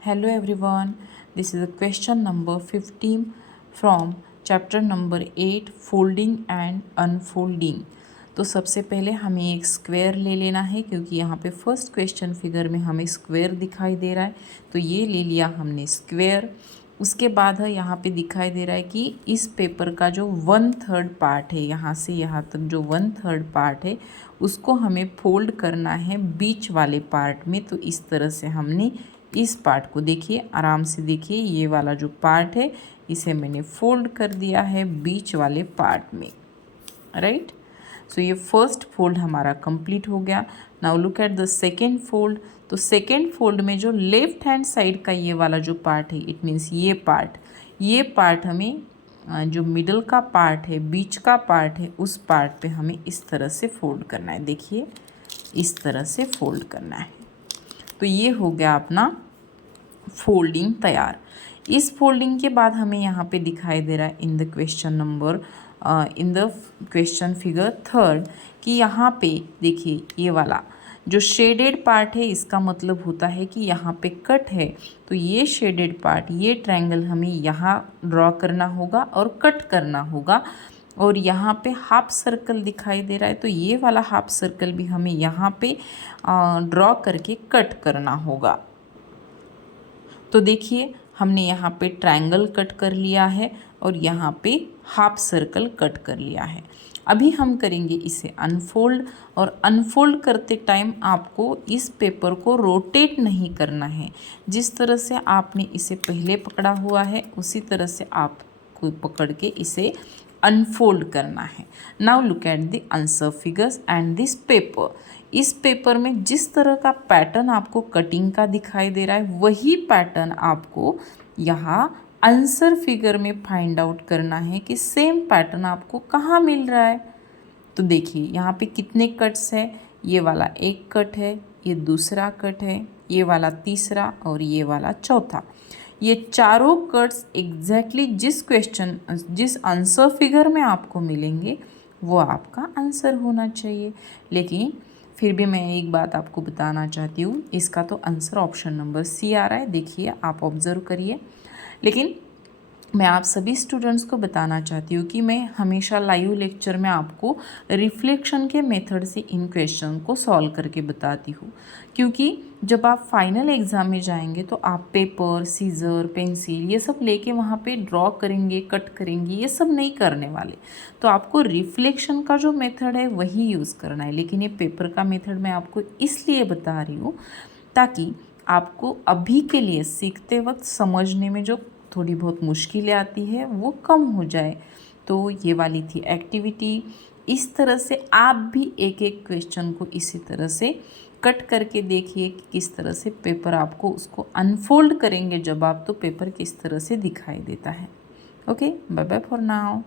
Hello everyone, this is the question number 15 from chapter number 8 folding and unfolding। तो सबसे पहले हमें एक स्क्वायर ले लेना है क्योंकि यहाँ पे फर्स्ट क्वेश्चन फिगर में हमें स्क्वायर दिखाई दे रहा है, तो ये ले लिया हमने स्क्वायर। उसके बाद है यहाँ पे दिखाई दे रहा है कि इस पेपर का जो 1/3 पार्ट है, यहाँ से यहाँ तक जो 1/3 पार्ट है उसको हमें फोल्ड करना है बीच वाले पार्ट में। तो इस तरह से हमने इस पार्ट को, देखिए आराम से देखिए, ये वाला जो पार्ट है इसे मैंने फोल्ड कर दिया है बीच वाले पार्ट में, राइट। सो ये फर्स्ट फोल्ड हमारा कंप्लीट हो गया। Now look at the second fold. तो सेकेंड फोल्ड में जो लेफ्ट हैंड साइड का ये वाला जो पार्ट है, इट मीन्स ये पार्ट हमें जो मिडल का पार्ट है, बीच का पार्ट है, उस पार्ट पे हमें इस तरह से फोल्ड करना है। देखिए इस तरह से फोल्ड करना है। तो ये हो गया अपना फोल्डिंग तैयार। इस फोल्डिंग के बाद हमें यहाँ पे दिखाई दे रहा है इन द क्वेश्चन फिगर 3 कि यहाँ पे देखिए ये वाला जो शेडेड पार्ट है, इसका मतलब होता है कि यहाँ पे कट है। तो ये शेडेड पार्ट, ये ट्रायंगल हमें यहाँ ड्रॉ करना होगा और कट करना होगा। और यहाँ पे हाफ सर्कल दिखाई दे रहा है, तो ये वाला हाफ सर्कल भी हमें यहाँ पे ड्रॉ करके कट करना होगा। तो देखिए हमने यहाँ पे ट्रायंगल कट कर लिया है और यहाँ पे हाफ सर्कल कट कर लिया है। अभी हम करेंगे इसे अनफोल्ड, और अनफोल्ड करते टाइम आपको इस पेपर को रोटेट नहीं करना है। जिस तरह से आपने इसे पहले पकड़ा हुआ है उसी तरह से आपको पकड़ के इसे अनफोल्ड करना है। Now look at the answer figures and this paper. इस पेपर में जिस तरह का पैटर्न आपको कटिंग का दिखाई दे रहा है, वही पैटर्न आपको यहाँ आंसर फिगर में फाइंड आउट करना है कि सेम पैटर्न आपको कहाँ मिल रहा है। तो देखिए यहाँ पे कितने कट्स है, ये वाला एक कट है, ये दूसरा कट है, ये वाला तीसरा और ये वाला चौथा। ये चारों कट्स एग्जैक्टली जिस आंसर फिगर में आपको मिलेंगे वो आपका आंसर होना चाहिए। लेकिन फिर भी मैं एक बात आपको बताना चाहती हूँ, इसका तो आंसर ऑप्शन नंबर सी आ रहा है। देखिए आप ऑब्जर्व करिए। लेकिन मैं आप सभी स्टूडेंट्स को बताना चाहती हूँ कि मैं हमेशा लाइव लेक्चर में आपको रिफ्लेक्शन के मेथड से इन क्वेश्चन को सॉल्व करके बताती हूँ, क्योंकि जब आप फाइनल एग्ज़ाम में जाएंगे तो आप पेपर, सीज़र, पेंसिल ये सब लेके वहाँ पे ड्रॉ करेंगे, कट करेंगे, ये सब नहीं करने वाले। तो आपको रिफ्लेक्शन का जो मेथड है वही यूज़ करना है। लेकिन ये पेपर का मेथड मैं आपको इसलिए बता रही हूँ ताकि आपको अभी के लिए सीखते वक्त समझने में जो थोड़ी बहुत मुश्किलें आती है वो कम हो जाए। तो ये वाली थी एक्टिविटी। इस तरह से आप भी एक एक क्वेश्चन को इसी तरह से कट करके देखिए कि किस तरह से पेपर आपको उसको अनफोल्ड करेंगे जब आप, तो पेपर किस तरह से दिखाई देता है। Okay, bye bye for now.